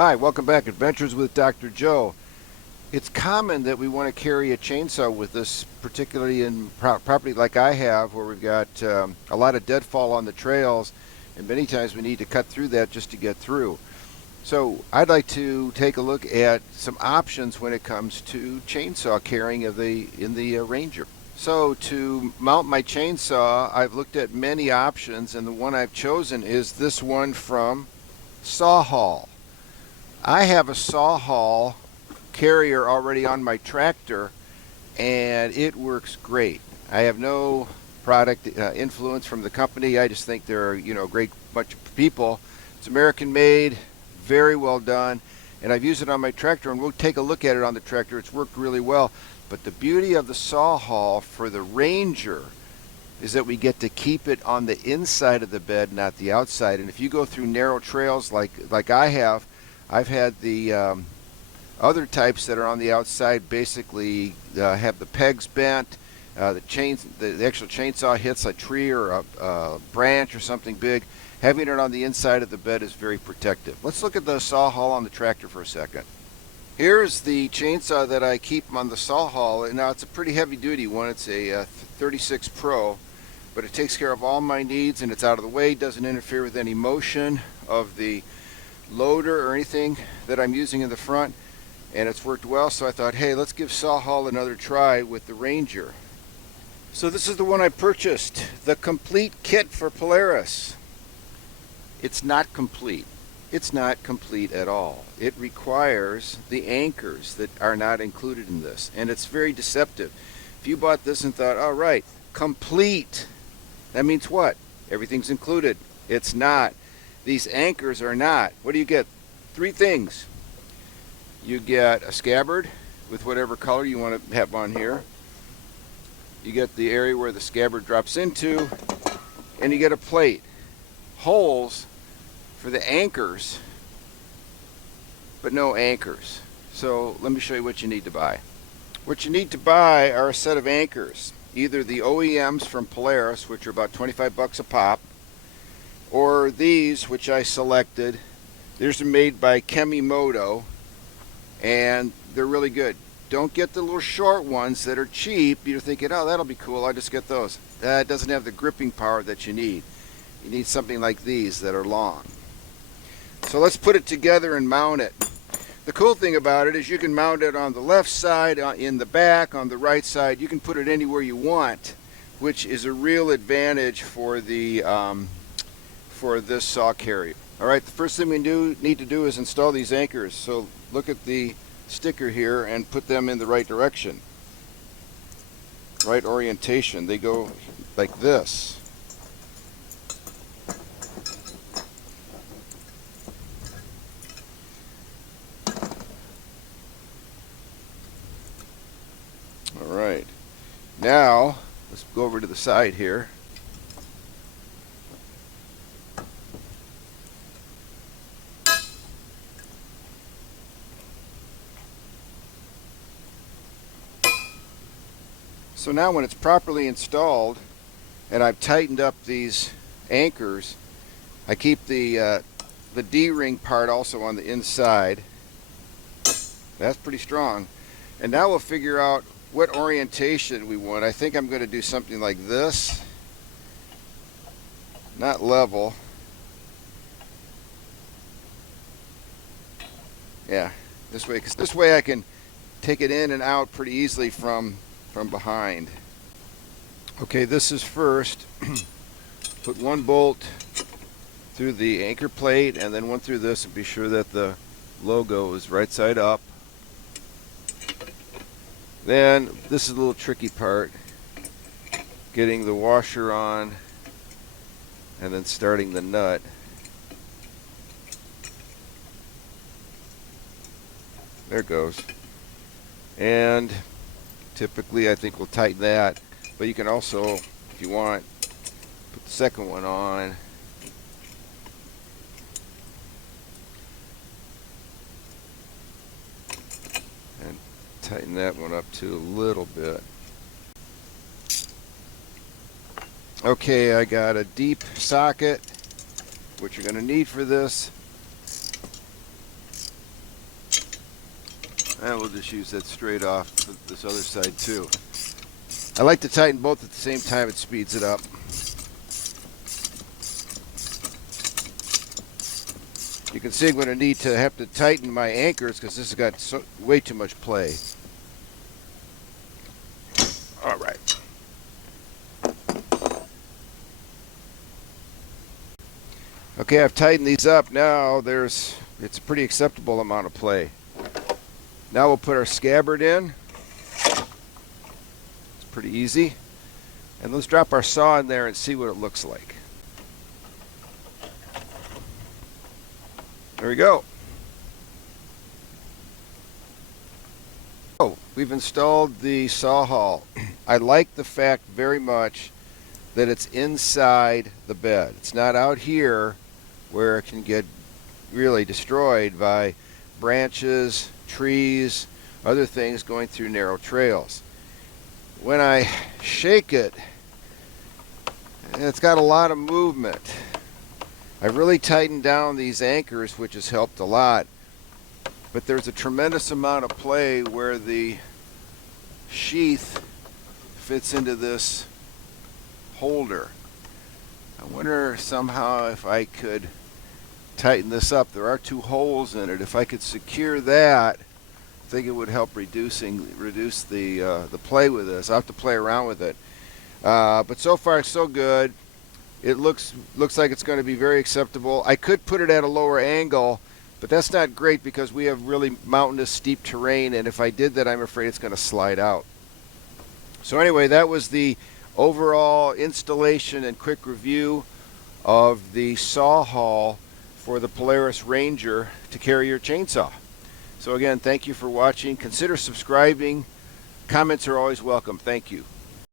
Hi, welcome back. Adventures with Dr. Joe. It's common that we want to carry a chainsaw with us, particularly in property like I have, where we've got a lot of deadfall on the trails, and many times we need to cut through that just to get through. So I'd like to take a look at some options when it comes to chainsaw carrying in the Ranger. So to mount my chainsaw, I've looked at many options, and the one I've chosen is this one from Sawhall. I have a Sawhall carrier already on my tractor, and it works great. I have no product influence from the company. I just think they're a great bunch of people. It's American made, very well done, and I've used it on my tractor, and we'll take a look at it on the tractor. It's worked really well. But the beauty of the Sawhall for the Ranger is that we get to keep it on the inside of the bed, not the outside. And if you go through narrow trails like I have, I've had the other types that are on the outside basically have the pegs bent. The actual chainsaw hits a tree or a branch or something big. Having it on the inside of the bed is very protective. Let's look at the Sawhall on the tractor for a second. Here's the chainsaw that I keep on the Sawhall. And now it's a pretty heavy duty one. It's a 36 Pro, but it takes care of all my needs, and it's out of the way, doesn't interfere with any motion of the loader or anything that I'm using in the front, and it's worked well. So I thought, hey, let's give Sawhall another try with the Ranger. So this is the one I purchased, the complete kit for Polaris. It's not complete. It's not complete at all. It requires the anchors that are not included in this, and it's very deceptive. If you bought this and thought, all right, complete, that means what? Everything's included. It's not. These anchors are not. What do you get? Three things. You get a scabbard with whatever color you want to have on here. You get the area where the scabbard drops into, and you get a plate. Holes for the anchors, but no anchors. So let me show you what you need to buy. What you need to buy are a set of anchors, either the OEMs from Polaris, which are about 25 bucks a pop, or these, which I selected. These are made by Kemimoto, and they're really good. Don't get the little short ones that are cheap. You're thinking, oh, that'll be cool, I'll just get those. That doesn't have the gripping power that you need. You need something like these that are long. So let's put it together and mount it. The cool thing about it is you can mount it on the left side, in the back, on the right side. You can put it anywhere you want, which is a real advantage for the for this saw carrier. All right, the first thing we need to do is install these anchors. So look at the sticker here and put them in the right direction, right orientation. They go like this. All right, now let's go over to the side here. So now when it's properly installed and I've tightened up these anchors, I keep the D-ring part also on the inside. That's pretty strong. And now we'll figure out what orientation we want. I think I'm going to do something like this. Not level. Yeah, this way, because this way I can take it in and out pretty easily from behind. Okay, this is first. Put one bolt through the anchor plate and then one through this, and be sure that the logo is right side up. Then this is a little tricky part, getting the washer on and then starting the nut. There it goes. And typically I think we'll tighten that, but you can also, if you want, put the second one on. And tighten that one up too a little bit. Okay, I got a deep socket, which you're going to need for this. And we'll just use that straight off for this other side too. I like to tighten both at the same time, it speeds it up. You can see I'm going to need to have to tighten my anchors because this has got way too much play. All right. Okay, I've tightened these up. Now it's a pretty acceptable amount of play. Now we'll put our scabbard in. It's pretty easy. And let's drop our saw in there and see what it looks like. There we go. Oh, we've installed the saw hull. I like the fact very much that it's inside the bed. It's not out here where it can get really destroyed by branches, trees, other things going through narrow trails. When I shake it, it's got a lot of movement. I've really tightened down these anchors, which has helped a lot. But there's a tremendous amount of play where the sheath fits into this holder. I wonder somehow if I could tighten this up. There are 2 holes in it. If I could secure that, I think it would help reduce the play with this. I'll have to play around with it. But so far so good. It looks like it's going to be very acceptable. I could put it at a lower angle, but that's not great because we have really mountainous, steep terrain, and if I did that, I'm afraid it's going to slide out. So anyway, that was the overall installation and quick review of the saw hull for the Polaris Ranger to carry your chainsaw. So again, thank you for watching. Consider subscribing. Comments are always welcome. Thank you.